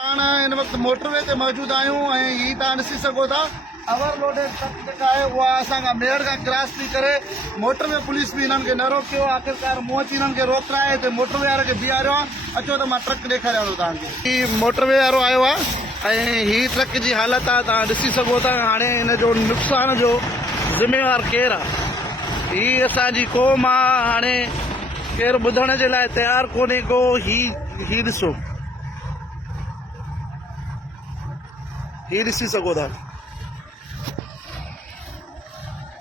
इन वक्त मोटरवे ते मौजूद आहियूं ऐं हीअ तव्हां ॾिसी सघो था ओवरलोडेड ट्रक जेका आहे उहा असांखां मेड़ खां क्रॉस थी करे मोटरवे पुलिस बि हिननि खे न रोकियो। आख़िरकार मूं अची हिननि खे रोकराए हिते मोटरवे वारे खे बीहारियो आहे। अचो त मां ट्रक ॾेखारियां थो तव्हांखे। हीअ मोटरवे वारो आयो आहे ऐं हीअ ट्रक जी हालत आहे तव्हां ॾिसी सघो था। हाणे हिन जो नुक़सान जो ज़िम्मेवार केरु आहे? हीअ असांजी क़ौम आहे। हाणे केरु ॿुधण जे लाइ तयारु कोन्हे को। हीअ ॾिसो, हीअ ॾिसी सघो था।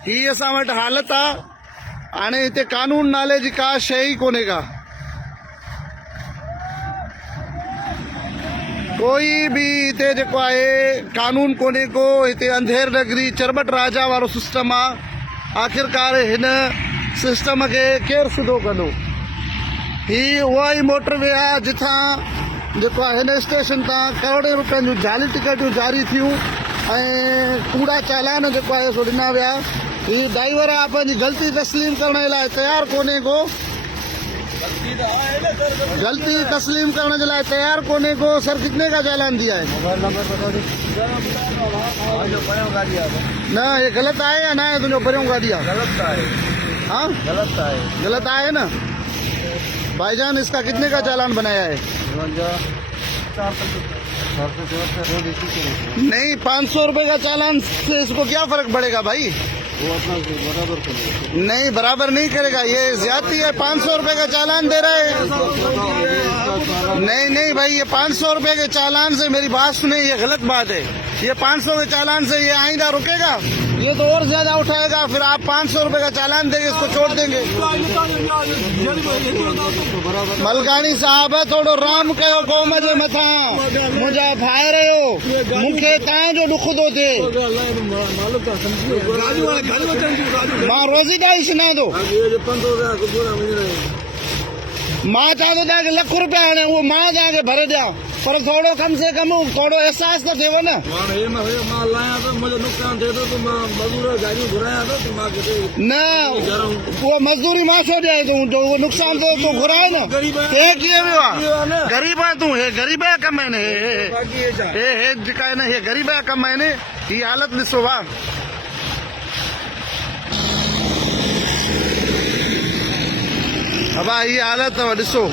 हीअ असां वटि हालत आहे। हाणे हिते कानून नाले जी का शइ ई कोन्हे का। कोई बि हिते जेको आहे कानून कोन्हे को। हिते अंधेर नगरी चरबट राजा वारो सिस्टम आहे। आख़िरकार हिन सिस्टम खे केरु सिधो कंदो? हीअ उहा ई मोटरवे आहे जिथां जेको आहे हिन स्टेशन तां करोड़े रुपयनि जूं जाली टिकटियूं जारी थियूं ऐं कूड़ा चालान जेको आहे सो ॾिना विया। हीअ ड्राइवर आहे पंहिंजी ग़लती तस्लीम करण जे लाइ तयारु कोन्हे को। गलती तस्लीम करण जे लाइ तयारु कोन्हे को। सर कितने का चालान दिया है? न ये गलत आहे या न आहे? तुंहिंजो परियों गाॾी आहे गलत आहे। हाँ गलत आहे न भाईजान। इसका कितने का चालान बनाया है? नहीं, 500 रुपए का चालान से इसको क्या फर्क पड़ेगा भाई? वो अपना बराबर करेगा। नहीं, बराबर नहीं करेगा। ये ज्यादती है। 500 रुपए का चालान दे रहा है। नहीं भाई, ये 500 रुपए के चालान से मेरी बात सुने, ये गलत बात है। ये 500 के चालान से ये आइंदा रुकेगा? ये तो और ज्यादा उठाएगा। फिर आप 500 रुपए का चालान देंगे, इसको छोड़ देंगे। मलकानी साहब थोड़ो राम कयो क़ौम जे मथां। मुंहिंजा भाउ रहियो, मूंखे तव्हांजो ॾुख थो थिए। मां रोज़ी ॾाई सुञां थो। मां चवां थो तव्हांखे लख रुपया हाणे उहो मां तव्हांखे भरे ॾियां, पर थोरो कम से कम थोरो अहसास त थिएव न। न उहो मज़दूरी मां छो ॾियां तूं? उहो नुक़सान तो घुराए न। हे कीअं वियो आहे? ग़रीब आहे तूं? हे ग़रीब जा कम आहिनि। हे जेका आहिनि हे ग़रीब जा कम आहिनि। हीअ हालत ॾिसो वाह। अब हीअ हालत अथव ॾिसो।